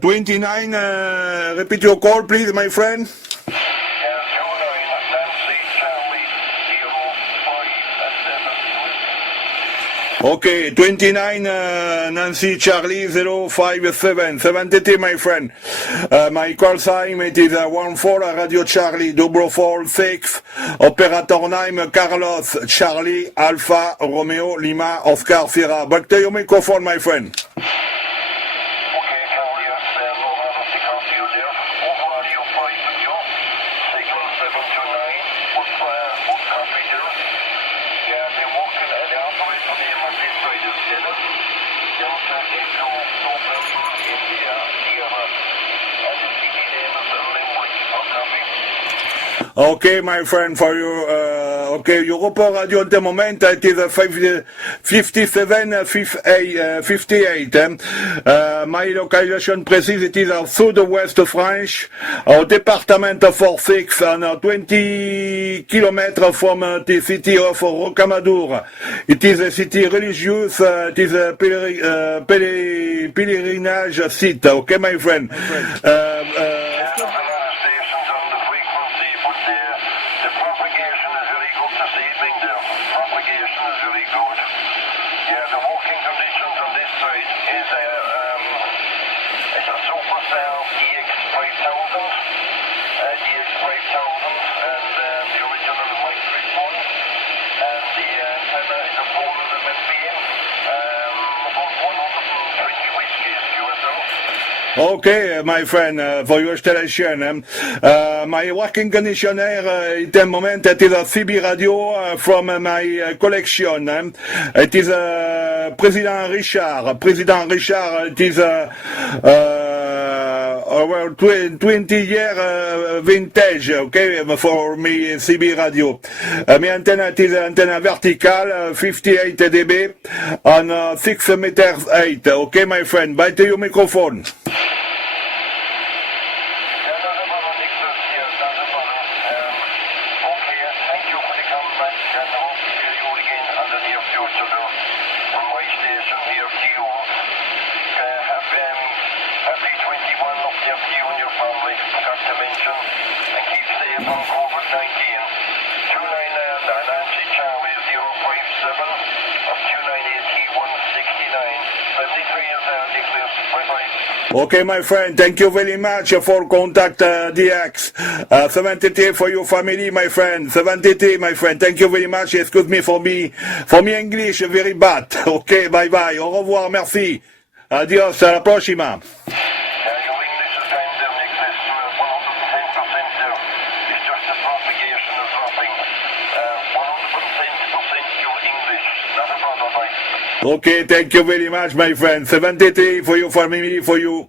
29, repeat your call, please, my friend. Okay, 29 Nancy Charlie 057 73, my friend. My call sign it is 14 Radio Charlie 446 Operator name Carlos Charlie Alpha Romeo Lima Oscar Sierra. Back to your microphone, my friend. Okay, my friend, for you, okay, Europa Radio at the moment, it is 57-58. My localization precise, it is southwest French, department 46, and 20 kilometers from the city of Rocamadour. It is a city religious, it is a pelerinage site, okay, my friend. Okay, my friend, for your installation. My working condition here at the moment, it is a CB radio from my collection. It is President Richard. President Richard, it is over 20-year vintage, okay, for me CB radio. My antenna, it is antenna vertical, 58 dB, on 6 meters 8. Okay, my friend, back to your microphone. Okay, my friend, thank you very much for contact DX. 73 for your family, my friend. 73, my friend. Thank you very much. Excuse me for me English very bad. Okay, bye bye. Au revoir, merci. Adios, à la prochaine. Okay, thank you very much, my friend. 73 for your family, for you.